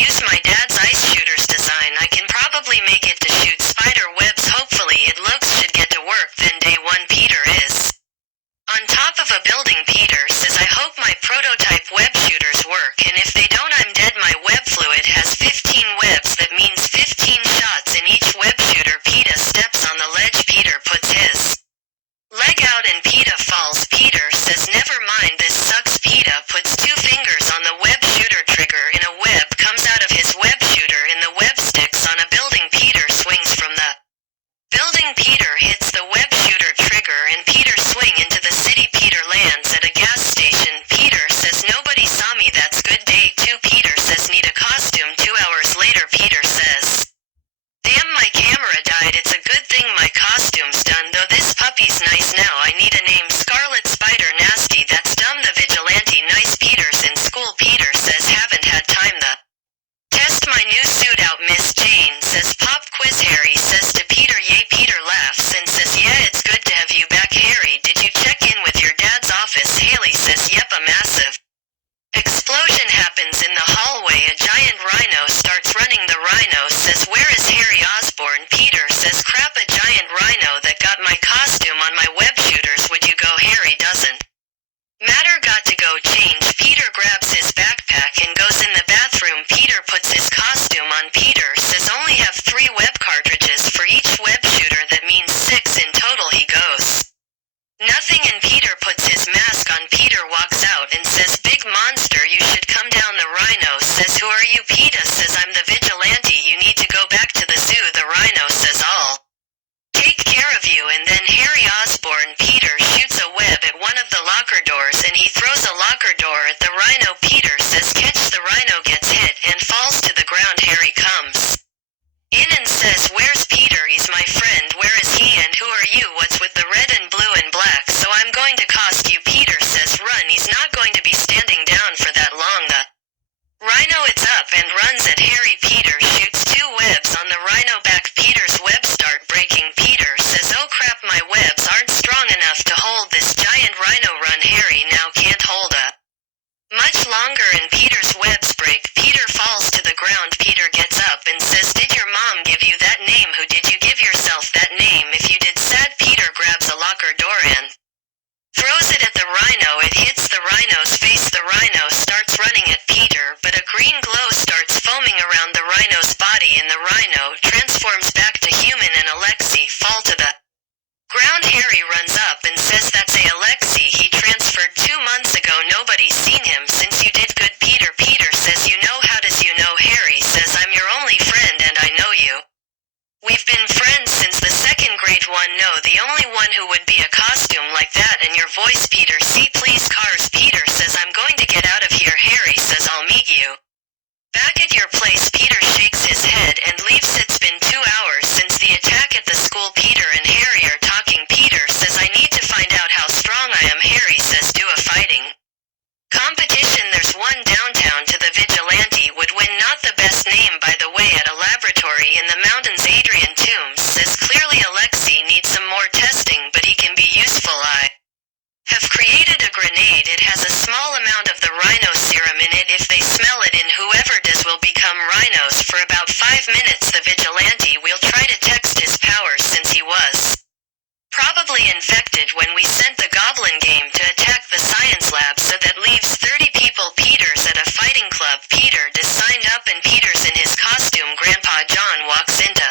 use my dad's ice shooter's design. I can probably make it to shoot spider webs. Hopefully it looks should get to work then day one. Peter is on top of a building. Peter says I hope my prototype web shooters work, and if they don't I'm dead. My web fluid has 15 webs, that means 15 shots in each web shooter. Peter steps on the ledge. Peter puts his leg out and Peter falls. Peter says never mind, this sucks. Peter puts 2 fingers on the web shooter trigger and a web comes out of his web shooter and the web sticks on a building. Peter swings from the building. Peter hits the web shooter trigger and Peter swing into the city. Peter lands at a gas station. Peter says nobody saw me, that's good. Day 2. Peter says need a costume. 2 hours later Peter says damn, my camera died. It's a good thing my costume's done though. This puppy's nice now. I need a name. Scarlet Spider. Nasty. That's dumb. The vigilante. Nice. Peter's in school. Peter says haven't had time to test my new suit out. Miss Jane says pop quiz. Harry says to Peter yay. Peter laughs and says yeah, it's good to have you back. Harry, did you check in with your dad's office? Haley says yep. A massive explosion happens in the hallway. A giant rhino starts running. The rhino says where is Harry Osborn? Peter says crap, a giant rhino that got my costume on my web shooters. Would you go? Harry doesn't matter, got to go change. Peter grabs his backpack and goes in the bathroom. Peter puts his costume on. Peter says only have 3 web cartridges for each web shooter, that means 6 in total. He goes nothing and Peter puts his mask on. Peter walks out and says big monster, you should come down. The rhino says who are you? Peter says I'm the vigilante, you need to go back to the zoo. The rhino says I'll take care of you. And then Harry Osborn. Peter shoots a web at one of the locker doors and he throws a locker door at the rhino. Peter says catch. The rhino gets hit and falls to the ground. Harry comes in and says where's Peter? He's my friend. Where is he and who are you? What's with the red and blue and black? So I'm going to cost you. Peter says run, he's not going to be standing down for that long. The rhino it's up and runs at Harry. Peter shoots 2 webs on the rhino back. Peter's webs start breaking. Peter says oh crap, my webs aren't strong enough to hold this giant rhino. Run. Harry now can't hold a much longer and Peter's webs break. Peter falls to the ground. Peter gets up and says did your mom give you that name? Who did you give yourself that name? If you did. Sad. Peter grabs a locker door and throws it at the rhino. It hits the rhino's face. The rhino starts running at Peter, but a green glow starts foaming around the rhino's body and the rhino transforms back to human and Alexei fall to the ground. Harry runs up and says that's Alexei, he transferred 2 months ago. Nobody's seen him since you did good. Peter says you know. How does you know? Harry says I'm your only friend and I know you. We've been friends since the 2nd grade. One no, the only one who would be a costume like that and your voice. Peter see please cars. Peter says I'm going to get out of here. Harry says I'll meet you back at your place. Peter shakes his head and leaves. It's been 2 hours since the attack at the school. Peter and Harry are talking. Peter says I need to find out how strong I am. Harry says do a fighting competition. There's one downtown. To the vigilante would win. Not the best name by the way. At a laboratory in the mountains. Adrian Toombs says clearly Alexei needs some more testing, but he can be useful. I have created a grenade. It has a small amount of the rhino serum in it. If they smell it in, whoever does will become rhinos for about 5 minutes. The vigilante will try to text his powers since he was probably infected when we sent the goblin game to attack the science lab, so that leaves 30 people. Peter's at a fighting club. Peter is signed up and Peter's in his costume. Grandpa John walks into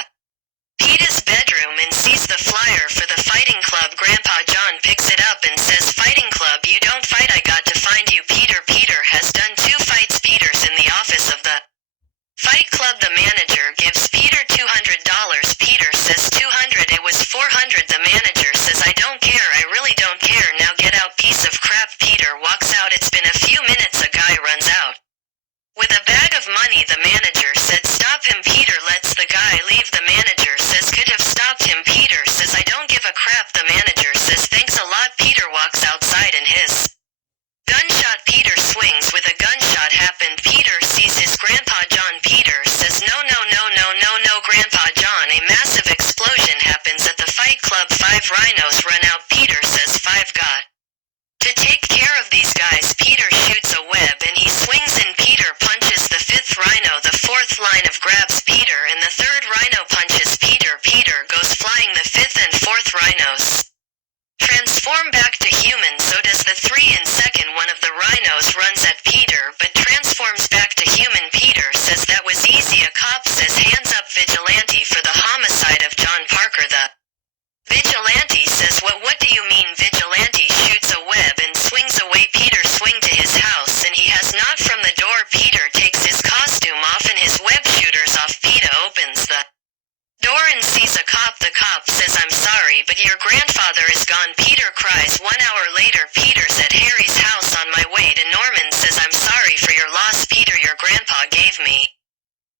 save me.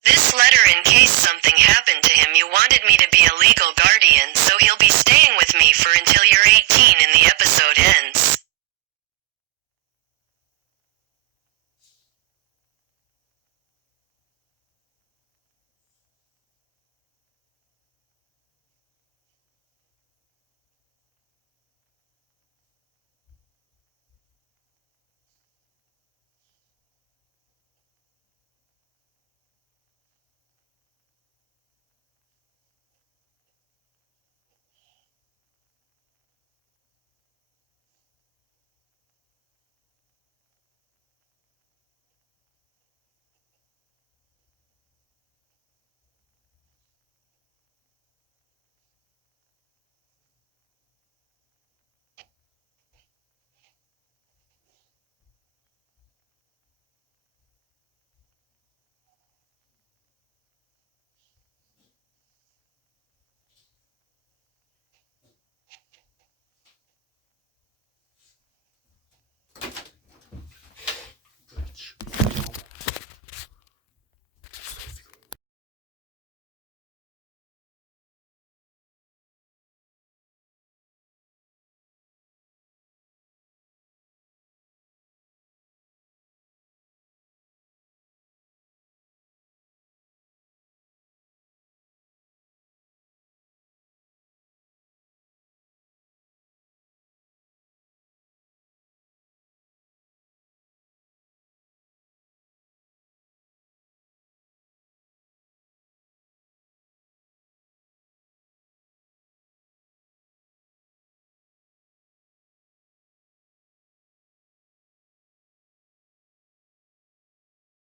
This letter in case something happened to him you wanted me to be a legal guardian